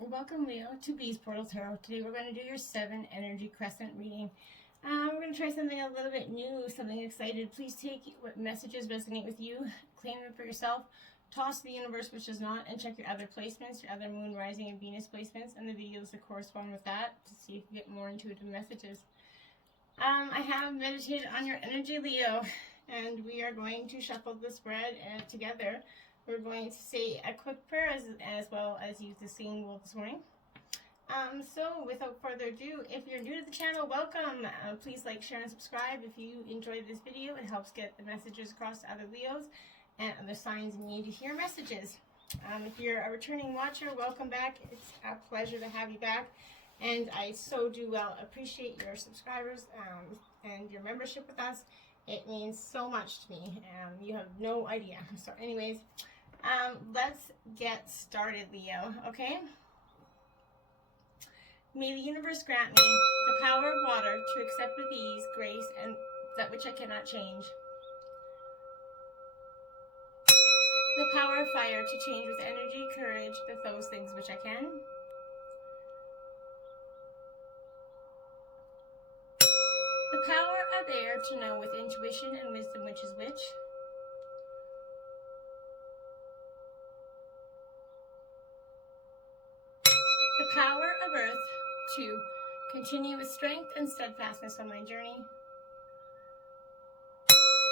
Welcome, Leo, to Bees Portal Tarot. Today we're going to do your 7 energy crescent reading. We're going to try something a little bit new, something excited. Please take what messages resonate with you, claim them for yourself, toss the universe which does not, and check your other placements, your other moon, rising, and Venus placements, and the videos that correspond with that to see if you get more intuitive messages. I have meditated on your energy, Leo, and we are going to shuffle the spread together. We're going to say a quick prayer as well as use the singing bowl this morning. So without further ado, if you're new to the channel, welcome. Please like, share, and subscribe if you enjoyed this video. It helps get the messages across to other Leos and other signs need to hear messages. If you're a returning watcher, welcome back. It's a pleasure to have you back. And I so do appreciate your subscribers and your membership with us. It means so much to me. You have no idea. So anyways, let's get started, Leo, okay? May the universe grant me the power of water to accept with ease, grace, and that which I cannot change. The power of fire to change with energy, courage, those things which I can. The power of air to know with intuition and wisdom which is which. The power of earth to continue with strength and steadfastness on my journey.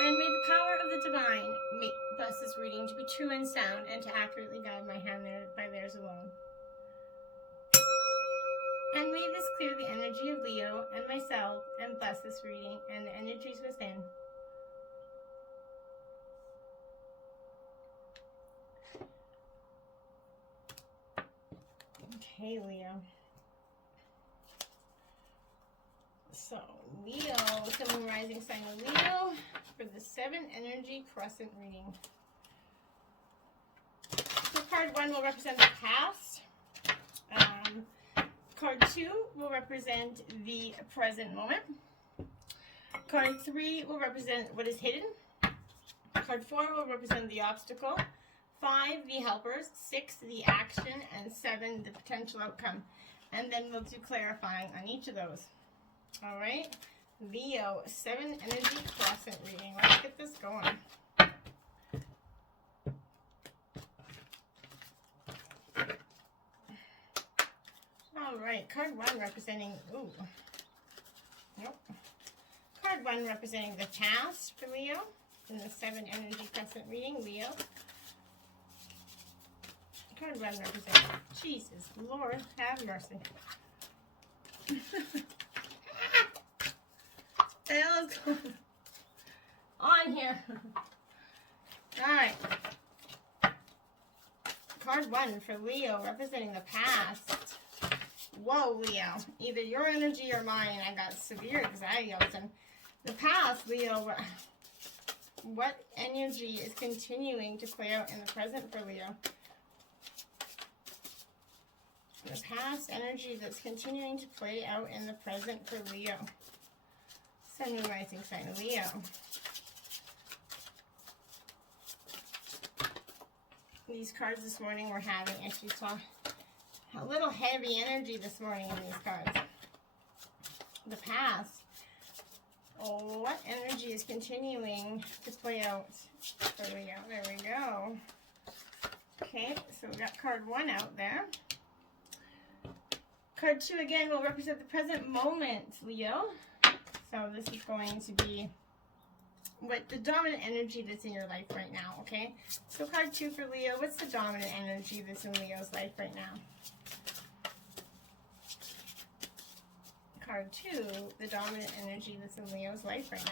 And may the power of the divine bless this reading to be true and sound and to accurately guide my hand by theirs alone. And may this clear the energy of Leo and myself and bless this reading and the energies within. Okay, Leo. So, Leo, Sun, Moon, Rising sign of Leo for the 7 energy crescent reading. So card 1 will represent the past. Card 2 will represent the present moment. Card 3 will represent what is hidden. Card 4 will represent the obstacle. 5, the helpers. 6, the action. And 7, the potential outcome. And then we'll do clarifying on each of those. All right. Leo, 7 energy crescent reading. Let's get this going. All right, card 1 representing, Card 1 representing the past for Leo in the 7 energy crescent reading, Leo. Card 1 representing, Jesus, Lord, have mercy. What the hell is going on here? All right. Card 1 for Leo representing the past. Whoa, Leo. Either your energy or mine. I got severe anxiety all of a sudden. The past, Leo, what energy is continuing to play out in the present for Leo? The past energy that's continuing to play out in the present for Leo. Sun, Moon, Rising sign of Leo. These cards this morning we're having, as you saw, a little heavy energy this morning in these cards. The past. Oh, what energy is continuing to play out for Leo? There we go. Okay, so we got card 1 out there. Card 2 again will represent the present moment, Leo. So this is going to be what the dominant energy that's in your life right now, okay? So card 2 for Leo, what's the dominant energy that's in Leo's life right now? Card 2, the dominant energy that's in Leo's life right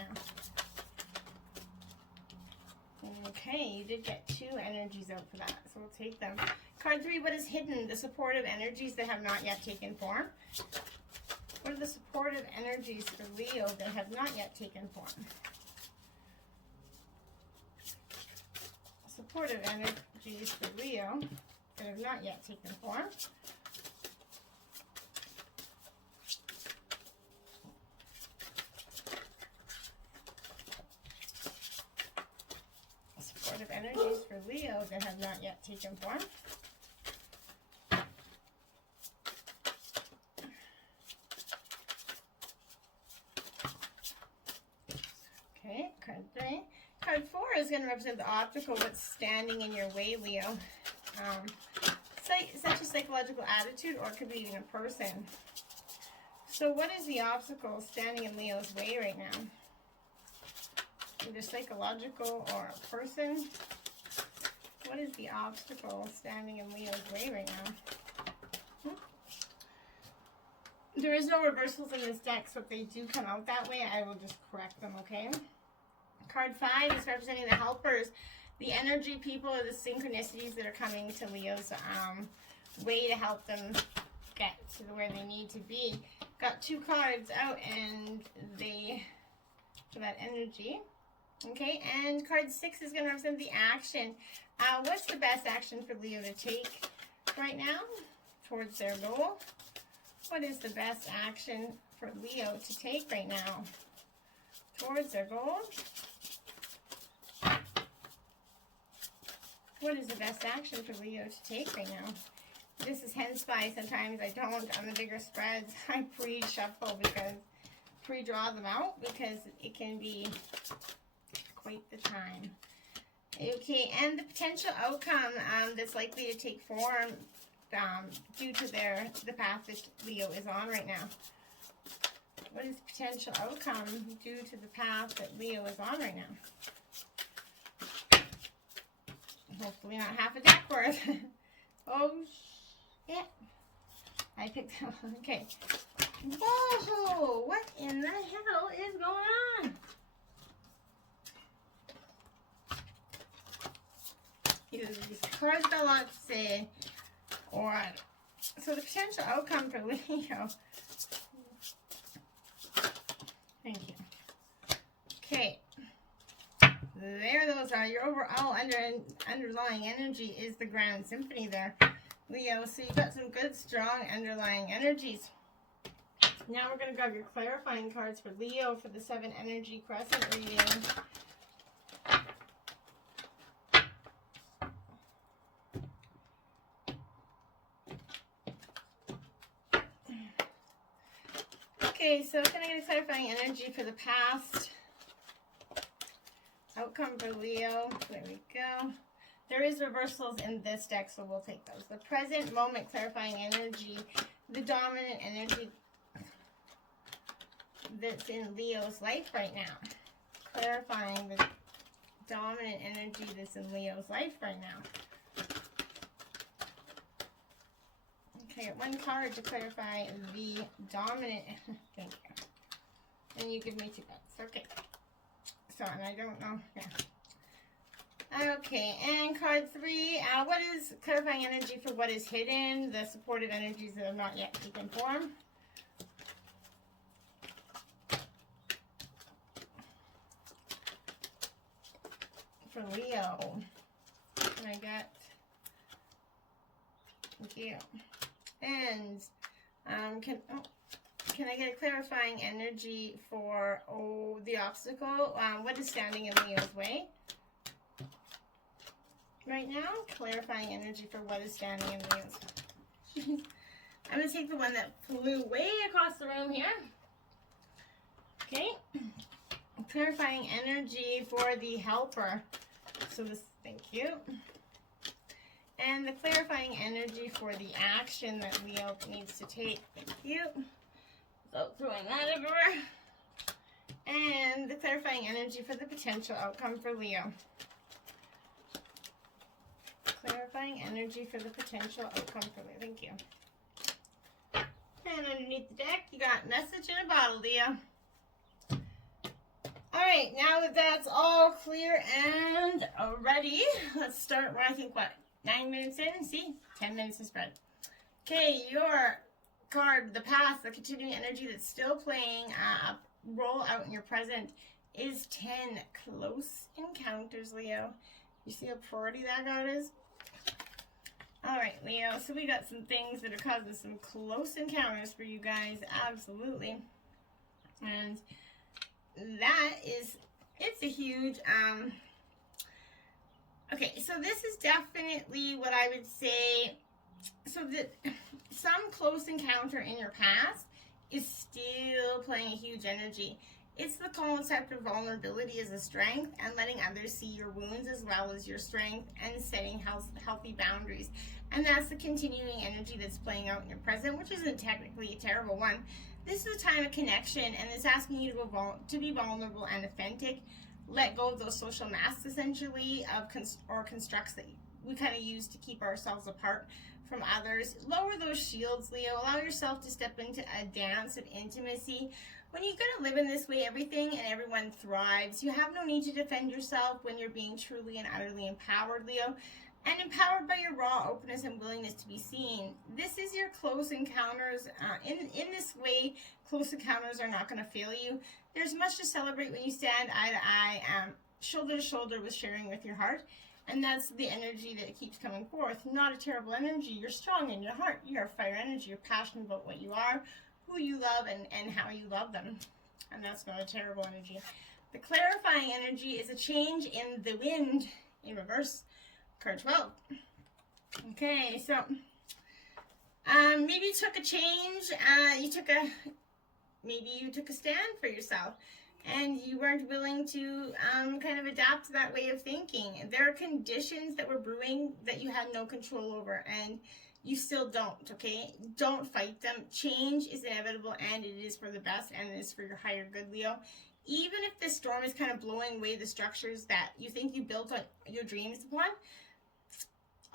now. Okay, you did get 2 energies out for that, so we'll take them. Card 3, what is hidden? The supportive energies that have not yet taken form. What are the supportive energies for Leo that have not yet taken form? Supportive energies for Leo that have not yet taken form. Supportive energies for Leo that have not yet taken form. Okay. Card 4 is going to represent the obstacle, what's standing in your way, Leo. Such a psychological attitude, or it could be even a person. So what is the obstacle standing in Leo's way right now? Either psychological or a person. What is the obstacle standing in Leo's way right now? There is no reversals in this deck, so if they do come out that way, I will just correct them, okay? Card 5 is representing the helpers, the energy people, or the synchronicities that are coming to Leo's way to help them get to where they need to be. Got 2 cards out, and they, for that energy. Okay, and card 6 is going to represent the action. What's the best action for Leo to take right now towards their goal? What is the best action for Leo to take right now towards their goal? What is the best action for Leo to take right now? This is hence why sometimes I don't, on the bigger spreads, I pre-shuffle because, pre-draw them out, because it can be quite the time. Okay, and the potential outcome that's likely to take form due to the path that Leo is on right now. What is the potential outcome due to the path that Leo is on right now? Hopefully not half a deck worth. Oh, shit. I picked up. Okay. Whoa! What in the hell is going on? Either these cards got a lot to say, or so the potential outcome for Leo. Thank you. Okay. There those are. Your overall underlying energy is the Grand Symphony there, Leo. So you've got some good, strong underlying energies. Now we're going to grab your clarifying cards for Leo for the 7 energy crescent reading. Okay, so can I get a clarifying energy for the past? Outcome for Leo. There we go. There is reversals in this deck, so we'll take those. The present moment clarifying energy, the dominant energy that's in Leo's life right now. Clarifying the dominant energy that's in Leo's life right now. Okay, one card to clarify the dominant. Thank you. And you give me 2 cards. Okay. So, and I don't know. Yeah. Okay, and card 3. What is clarifying energy for what is hidden? The supportive energies that have not yet taken form. For Leo. Can I get? Thank you. And can I get a clarifying energy for the obstacle? What is standing in Leo's way right now? Clarifying energy for what is standing in Leo's way. I'm going to take the one that flew way across the room here. Okay. Clarifying energy for the helper. So this, thank you. And the clarifying energy for the action that Leo needs to take. Thank you. So throwing that everywhere. And the clarifying energy for the potential outcome for Leo. Clarifying energy for the potential outcome for Leo. Thank you. And underneath the deck, you got message in a bottle, Leo. Alright, now that that's all clear and ready, let's start, I think, 9 minutes in? See? 10 minutes to spread. Okay, your card, the past, the continuing energy that's still playing a role out in your present is 10 close encounters, Leo. You see how pretty that card is? Alright, Leo, so we got some things that are causing some close encounters for you guys, absolutely. And that is, it's a huge, okay, so this is definitely what I would say, so that some close encounter in your past is still playing a huge energy. It's the concept of vulnerability as a strength and letting others see your wounds as well as your strength and setting healthy boundaries. And that's the continuing energy that's playing out in your present, which isn't technically a terrible one. This is a time of connection, and it's asking you to be vulnerable and authentic. Let go of those social masks, essentially, of constructs that we kind of use to keep ourselves apart from others. Lower those shields, Leo. Allow yourself to step into a dance of intimacy. When you're going to live in this way, everything and everyone thrives. You have no need to defend yourself when you're being truly and utterly empowered, Leo. And empowered by your raw openness and willingness to be seen. This is your close encounters. In this way, close encounters are not going to fail you. There's much to celebrate when you stand eye to eye, shoulder to shoulder with sharing with your heart. And that's the energy that keeps coming forth. Not a terrible energy. You're strong in your heart. You're fire energy. You're passionate about what you are, who you love, and how you love them. And that's not a terrible energy. The clarifying energy is a change in the wind in reverse. Card 12. Okay, so maybe you took a change. Maybe you took a stand for yourself, and you weren't willing to kind of adapt to that way of thinking. There are conditions that were brewing that you had no control over, and you still don't. Okay, don't fight them. Change is inevitable, and it is for the best, and it is for your higher good, Leo. Even if the storm is kind of blowing away the structures that you think you built on your dreams upon,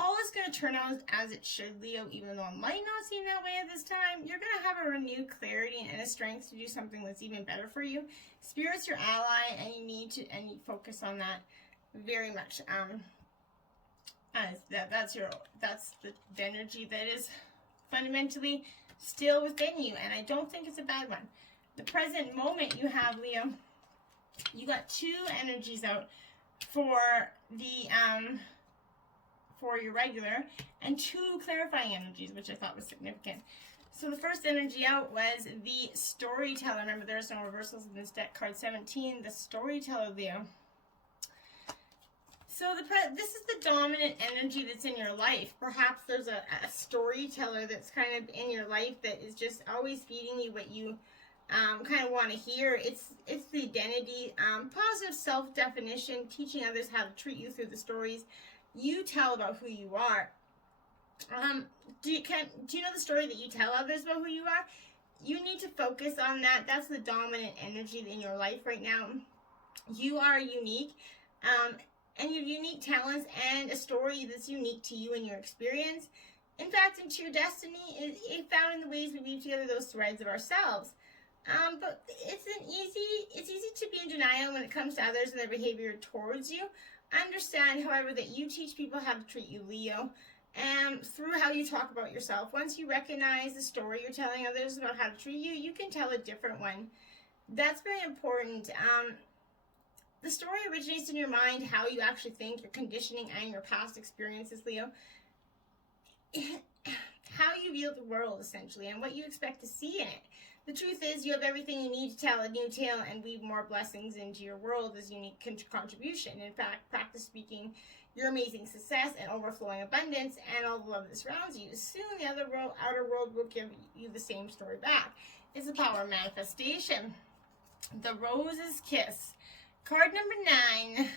all is going to turn out as it should, Leo, even though it might not seem that way at this time. You're going to have a renewed clarity and a strength to do something that's even better for you. Spirit's your ally, and you focus on that very much. That's the energy that is fundamentally still within you, and I don't think it's a bad one. The present moment you have, Leo, you got two energies out for the for your regular, and two clarifying energies, which I thought was significant. So the first energy out was the storyteller. Remember, there's no reversals in this deck. Card 17, the storyteller, Leo. So this is the dominant energy that's in your life. Perhaps there's a storyteller that's kind of in your life that is just always feeding you what you kind of want to hear. It's the identity, positive self-definition, teaching others how to treat you through the stories you tell about who you are. Do you know the story that you tell others about who you are? You need to focus on that. That's the dominant energy in your life right now. You are unique, and you have unique talents and a story that's unique to you and your experience. In fact, into your destiny is found in the ways we weave together those threads of ourselves. But it's easy to be in denial when it comes to others and their behavior towards you. Understand, however, that you teach people how to treat you, Leo, through how you talk about yourself. Once you recognize the story you're telling others about how to treat you, you can tell a different one. That's very important. The story originates in your mind, how you actually think, your conditioning, and your past experiences, Leo. How you view the world, essentially, and what you expect to see in it. The truth is, you have everything you need to tell a new tale and weave more blessings into your world as unique contribution. In fact, practice speaking your amazing success and overflowing abundance and all the love that surrounds you. Soon the outer world will give you the same story back. It's the power of manifestation. The Rose's Kiss. Card number 9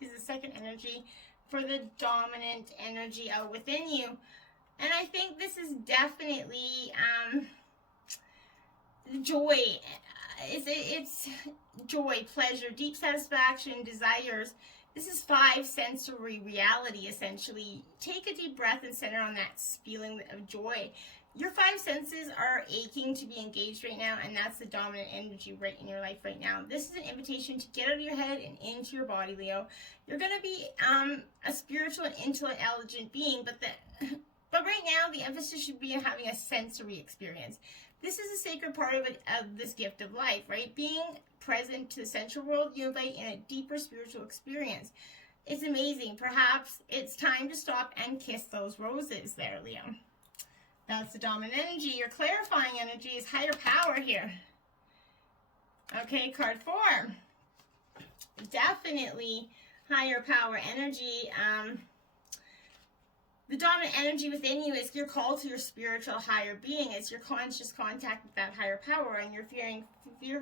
is the second energy for the dominant energy out within you. And I think this is definitely joy. It's joy, pleasure, deep satisfaction, desires. This is 5 sensory reality, essentially. Take a deep breath and center on that feeling of joy. Your 5 senses are aching to be engaged right now, and that's the dominant energy right in your life right now. This is an invitation to get out of your head and into your body, Leo. You're going to be a spiritual and intelligent being, but right now the emphasis should be on having a sensory experience. This is a sacred part of this gift of life, right? Being present to the sensual world, you invite in a deeper spiritual experience. It's amazing. Perhaps it's time to stop and kiss those roses there, Leo. That's the dominant energy. Your clarifying energy is higher power here. Okay, card 4. Definitely higher power energy. The dominant energy within you is your call to your spiritual higher being. It's your conscious contact with that higher power, and you're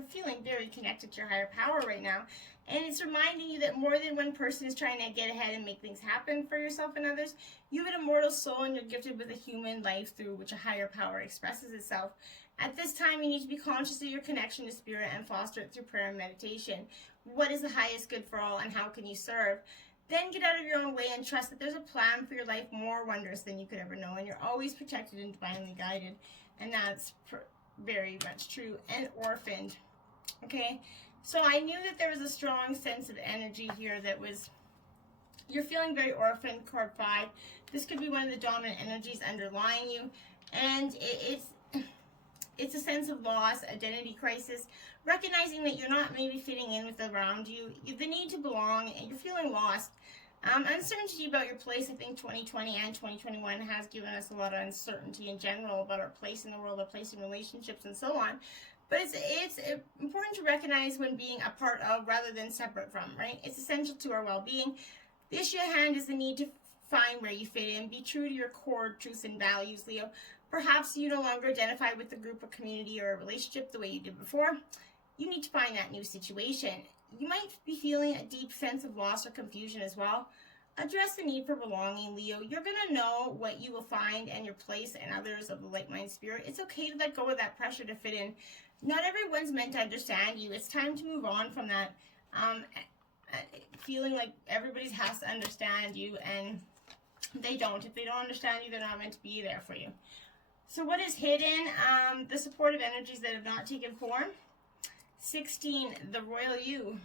feeling very connected to your higher power right now. And it's reminding you that more than one person is trying to get ahead and make things happen for yourself and others. You have an immortal soul, and you're gifted with a human life through which a higher power expresses itself. At this time, you need to be conscious of your connection to spirit and foster it through prayer and meditation. What is the highest good for all, and how can you serve? Then get out of your own way and trust that there's a plan for your life more wondrous than you could ever know, and you're always protected and divinely guided. And that's very much true. And orphaned. Okay? So I knew that there was a strong sense of energy here that was, you're feeling very orphaned, card 5. This could be one of the dominant energies underlying you. And it's a sense of loss, identity crisis, recognizing that you're not maybe fitting in with around you, the need to belong, and you're feeling lost. Uncertainty about your place. I think 2020 and 2021 has given us a lot of uncertainty in general about our place in the world, our place in relationships, and so on. But it's important to recognize when being a part of rather than separate from, right? It's essential to our well-being. The issue at hand is the need to find where you fit in. Be true to your core truths and values, Leo. Perhaps you no longer identify with the group or community or a relationship the way you did before. You need to find that new situation. You might be feeling a deep sense of loss or confusion as well. Address the need for belonging, Leo. You're going to know what you will find and your place and others of the like-minded spirit. It's okay to let go of that pressure to fit in. Not everyone's meant to understand you. It's time to move on from that feeling like everybody has to understand you, and they don't. If they don't understand you, they're not meant to be there for you. So what is hidden? The supportive energies that have not taken form. 16, the royal you.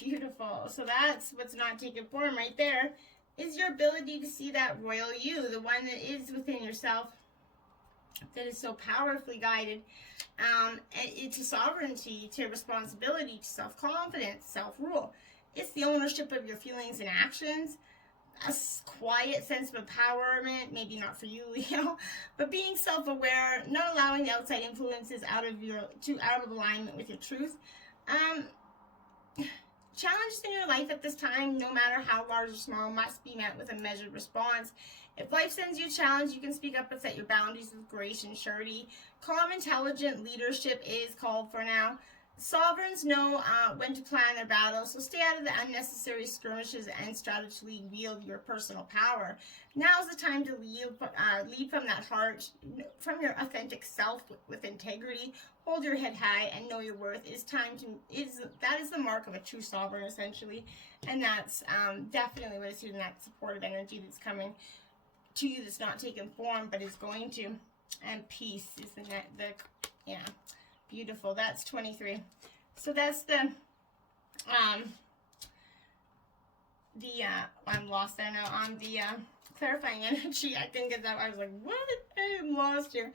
Beautiful. So that's what's not taken form right there, is your ability to see that royal you, the one that is within yourself, that is so powerfully guided to sovereignty, to responsibility, to self-confidence, self-rule. It's the ownership of your feelings and actions, a quiet sense of empowerment, maybe not for you, Leo, but being self-aware, not allowing the outside influences out of alignment with your truth. Challenges in your life at this time, no matter how large or small, must be met with a measured response. If life sends you a challenge, you can speak up and set your boundaries with grace and surety. Calm, intelligent leadership is called for now. Sovereigns know when to plan their battles, so stay out of the unnecessary skirmishes and strategically wield your personal power. Now is the time to lead from that heart, from your authentic self with integrity. Hold your head high and know your worth. That is the mark of a true sovereign, essentially, and that's definitely what is in that supportive energy that's coming to you, that's not taken form but is going to. And peace is the beautiful. That's 23. So that's I'm lost there now on the clarifying energy. I didn't get that. I was like, what? I'm lost here.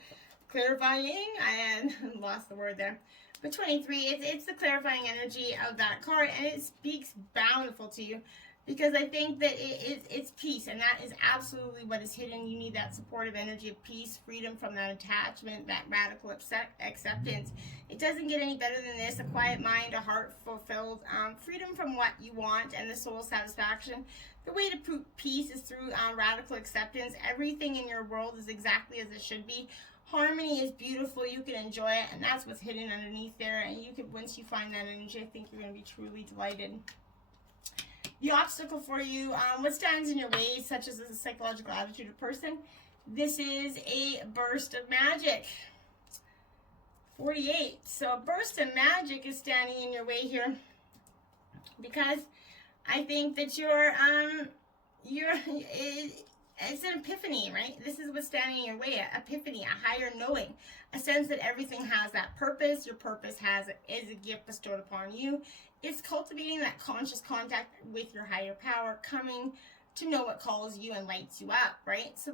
Clarifying. I lost the word there. But 23, it's the clarifying energy of that card, and it speaks bountiful to you, because I think that it's peace, and that is absolutely what is hidden. You need that supportive energy of peace, freedom from that attachment, that radical acceptance. It doesn't get any better than this. A quiet mind, a heart fulfilled, freedom from what you want, and the soul satisfaction. The way to prove peace is through radical acceptance. Everything in your world is exactly as it should be. Harmony is beautiful. You can enjoy it, and that's what's hidden underneath there. And you can, once you find that energy, I think you're going to be truly delighted. The obstacle for you, what stands in your way, such as a psychological attitude of person. This is a burst of magic. 48. So a burst of magic is standing in your way here, because I think that it's an epiphany, right? This is what's standing in your way, an epiphany, a higher knowing, a sense that everything has that purpose. Your purpose is a gift bestowed upon you. It's cultivating that conscious contact with your higher power, coming to know what calls you and lights you up, right? So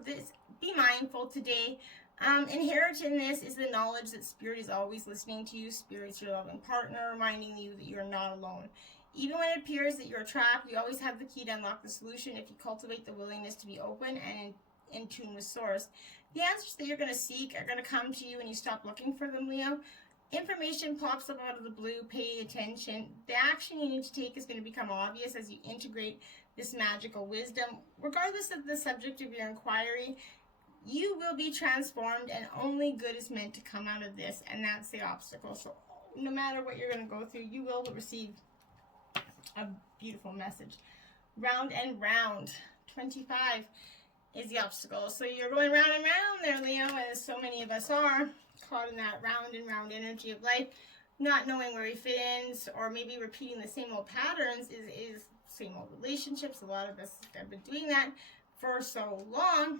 be mindful today. Inherent in this is the knowledge that Spirit is always listening to you. Spirit's your loving partner, reminding you that you're not alone. Even when it appears that you're trapped, you always have the key to unlock the solution if you cultivate the willingness to be open and in tune with Source. The answers that you're going to seek are going to come to you when you stop looking for them, Leo. Information pops up out of the blue. Pay attention. The action you need to take is going to become obvious as you integrate this magical wisdom. Regardless of the subject of your inquiry, you will be transformed, and only good is meant to come out of this, and that's the obstacle. So no matter what you're going to go through, you will receive a beautiful message. Round and round. 25 is the obstacle. So you're going round and round there, Leo, as so many of us are, caught in that round and round energy of life, not knowing where we fit in, or maybe repeating the same old patterns is same old relationships. A lot of us have been doing that for so long.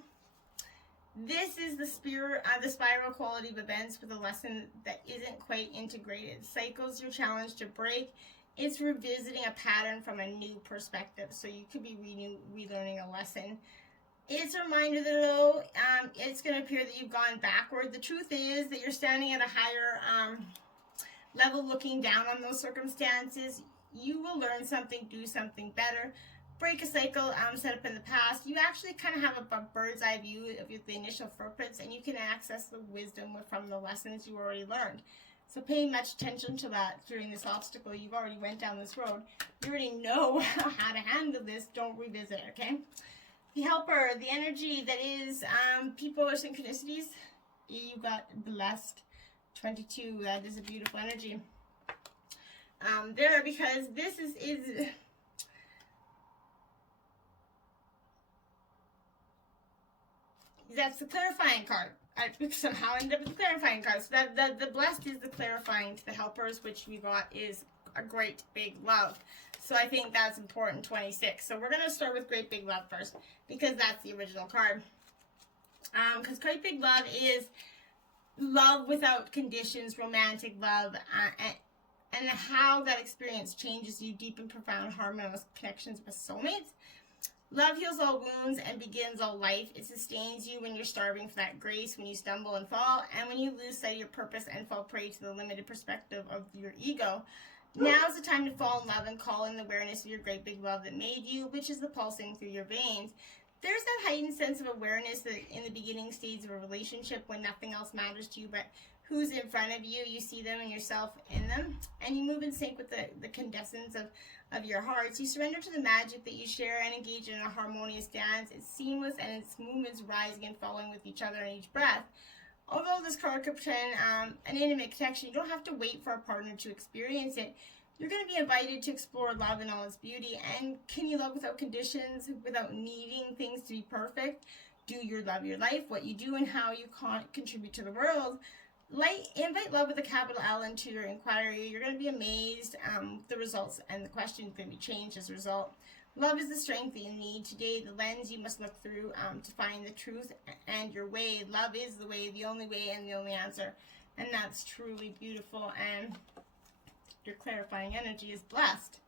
This is the spiral quality of events with a lesson that isn't quite integrated. Cycles you're challenged to break. It's revisiting a pattern from a new perspective. So you could be relearning a lesson. It's a reminder that though it's going to appear that you've gone backward. The truth is that you're standing at a higher level, looking down on those circumstances. You will learn something, do something better, break a cycle set up in the past. You actually kind of have a bird's eye view of the initial footprints, and you can access the wisdom from the lessons you already learned. So pay much attention to that during this obstacle. You've already went down this road. You already know how to handle this. Don't revisit it, okay? The helper, the energy that is people or synchronicities. You got blessed. 22, that is a beautiful energy. There, because this is that's the clarifying card. I somehow ended up with the clarifying card. So that the blessed is the clarifying to the helpers, which we got is a great big love. So I think that's important, 26. So we're going to start with great big love first, because that's the original card. Because great big love is love without conditions, romantic love, and how that experience changes you, deep and profound harmonious connections with soulmates. Love heals all wounds and begins all life. It sustains you when you're starving for that grace, when you stumble and fall, and when you lose sight of your purpose and fall prey to the limited perspective of your ego. Now's the time to fall in love and call in the awareness of your great big love that made you, which is the pulsing through your veins. There's that heightened sense of awareness that in the beginning stage of a relationship, when nothing else matters to you but who's in front of you, you see them and yourself in them, and you move in sync with the incandescence of your hearts. You surrender to the magic that you share and engage in a harmonious dance. It's seamless, and its movements rising and falling with each other in each breath. Although this card could pretend an intimate connection, you don't have to wait for a partner to experience it. You're going to be invited to explore love in all its beauty. And can you love without conditions, without needing things to be perfect? Do you love your life, what you do, and how you contribute to the world? Invite love with a capital L into your inquiry. You're going to be amazed. The results and the question is going to be changed as a result. Love is the strength that you need today, the lens you must look through to find the truth and your way. Love is the way, the only way, and the only answer. And that's truly beautiful. And your clarifying energy is blessed.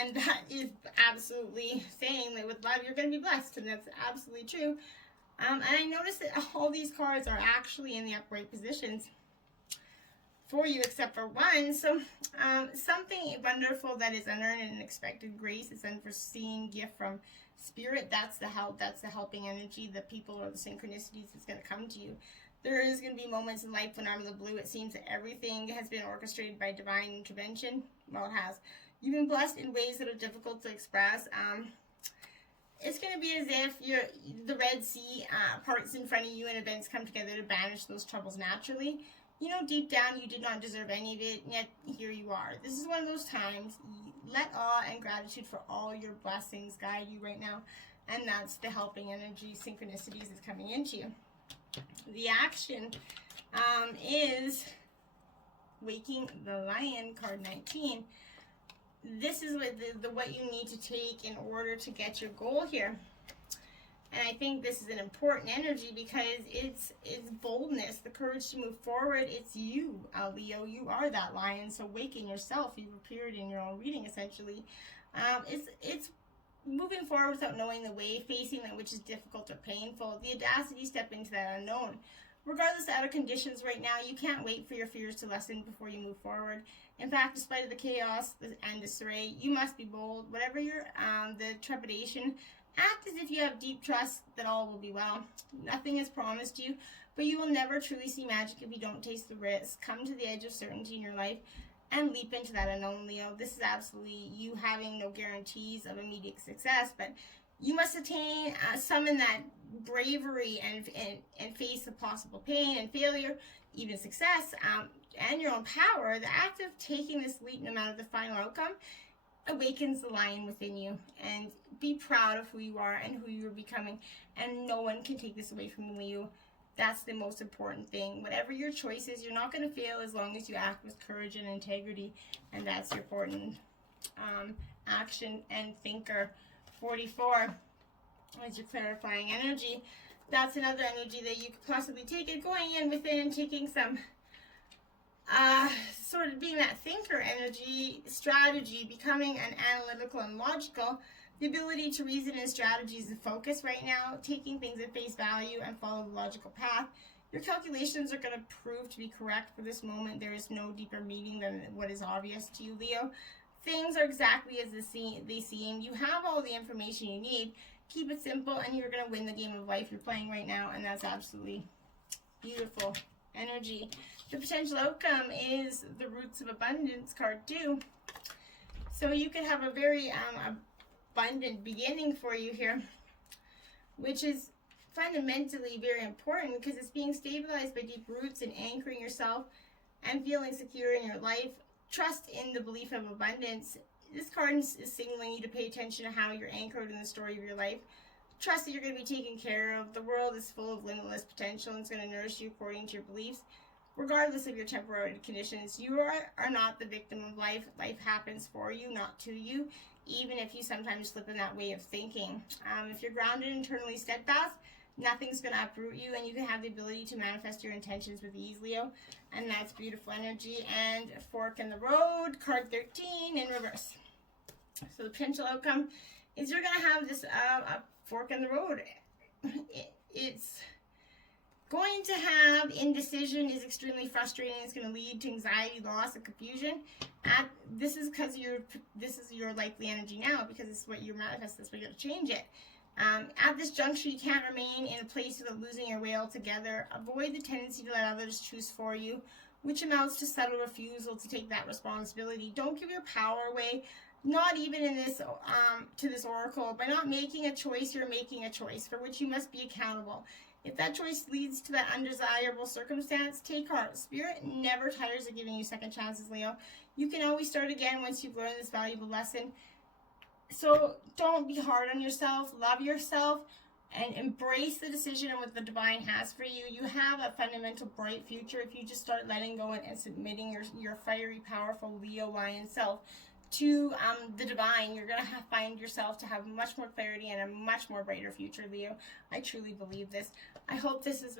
And that is absolutely saying that with love, you're going to be blessed. And that's absolutely true. And I noticed that all these cards are actually in the upright positions for you, except for one. So something wonderful that is unearned and unexpected grace, is unforeseen gift from spirit. That's the help. That's the helping energy, the people or the synchronicities that's going to come to you. There is going to be moments in life when out of the blue, it seems that everything has been orchestrated by divine intervention. Well, it has. You've been blessed in ways that are difficult to express. It's going to be as if the Red Sea parts in front of you and events come together to banish those troubles naturally. You know, deep down, you did not deserve any of it, and yet here you are. This is one of those times. Let awe and gratitude for all your blessings guide you right now, and that's the helping energy, synchronicities that's coming into you. The action is Waking the Lion, card 19. This is what you need to take in order to get your goal here. And I think this is an important energy because it's boldness, the courage to move forward. It's you, Leo. You are that lion. So waken yourself. You've appeared in your own reading, essentially. It's moving forward without knowing the way, facing that which is difficult or painful. The audacity to step into that unknown. Regardless of conditions right now, you can't wait for your fears to lessen before you move forward. In fact, despite of the chaos and disarray, you must be bold. Whatever your the trepidation, act as if you have deep trust that all will be well. Nothing is promised you, but you will never truly see magic if you don't taste the risk. Come to the edge of certainty in your life. and leap into that unknown, Leo. This is absolutely you having no guarantees of immediate success, but you must attain, summon that bravery and face the possible pain and failure, even success, and your own power. The act of taking this leap, no matter the final outcome, awakens the lion within you. And be proud of who you are and who you're becoming, and no one can take this away from you. That's the most important thing. Whatever your choice is, you're not going to fail as long as you act with courage and integrity, and that's your important action and thinker. 44 is your clarifying energy. That's another energy that you could possibly take it, going in within and taking some sort of being that thinker energy, strategy, becoming an analytical and logical. The ability to reason and strategy is the focus right now, taking things at face value and follow the logical path. Your calculations are going to prove to be correct for this moment. There is no deeper meaning than what is obvious to you, Leo. Things are exactly as they seem. You have all the information you need. Keep it simple, and you're going to win the game of life you're playing right now, and that's absolutely beautiful energy. The potential outcome is the Roots of Abundance card 2. So you could have a very abundant beginning for you here, which is fundamentally very important because it's being stabilized by deep roots and anchoring yourself and feeling secure in your life. Trust in the belief of abundance. This card is signaling you to pay attention to how you're anchored in the story of your life. Trust that you're going to be taken care of. The world is full of limitless potential, and it's going to nourish you according to your beliefs. Regardless of your temporary conditions, you are not the victim of life. Life happens for you, not to you, even if you sometimes slip in that way of thinking. If you're grounded, internally steadfast, nothing's going to uproot you, and you can have the ability to manifest your intentions with ease, Leo. And that's beautiful energy. And fork in the road, card 13 in reverse. So the potential outcome is you're going to have this a fork in the road. It's going to have indecision, is extremely frustrating. It's going to lead to anxiety, loss, and confusion. This is because this is your likely energy now, because it's what you manifest. That's why you got to change it. At this juncture, you can't remain in a place without losing your way altogether. Avoid the tendency to let others choose for you, which amounts to subtle refusal to take that responsibility. Don't give your power away, not even in this to this oracle. By not making a choice, you're making a choice for which you must be accountable. If that choice leads to that undesirable circumstance, take heart. Spirit never tires of giving you second chances, Leo. You can always start again once you've learned this valuable lesson. So don't be hard on yourself. Love yourself and embrace the decision and what the divine has for you. You have a fundamental bright future if you just start letting go and submitting your fiery, powerful Leo lion self to the divine. You're going to find yourself to have much more clarity and a much more brighter future, Leo. I truly believe this. I hope this is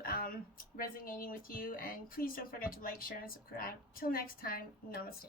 resonating with you, and please don't forget to like, share, and subscribe. Till next time, namaste.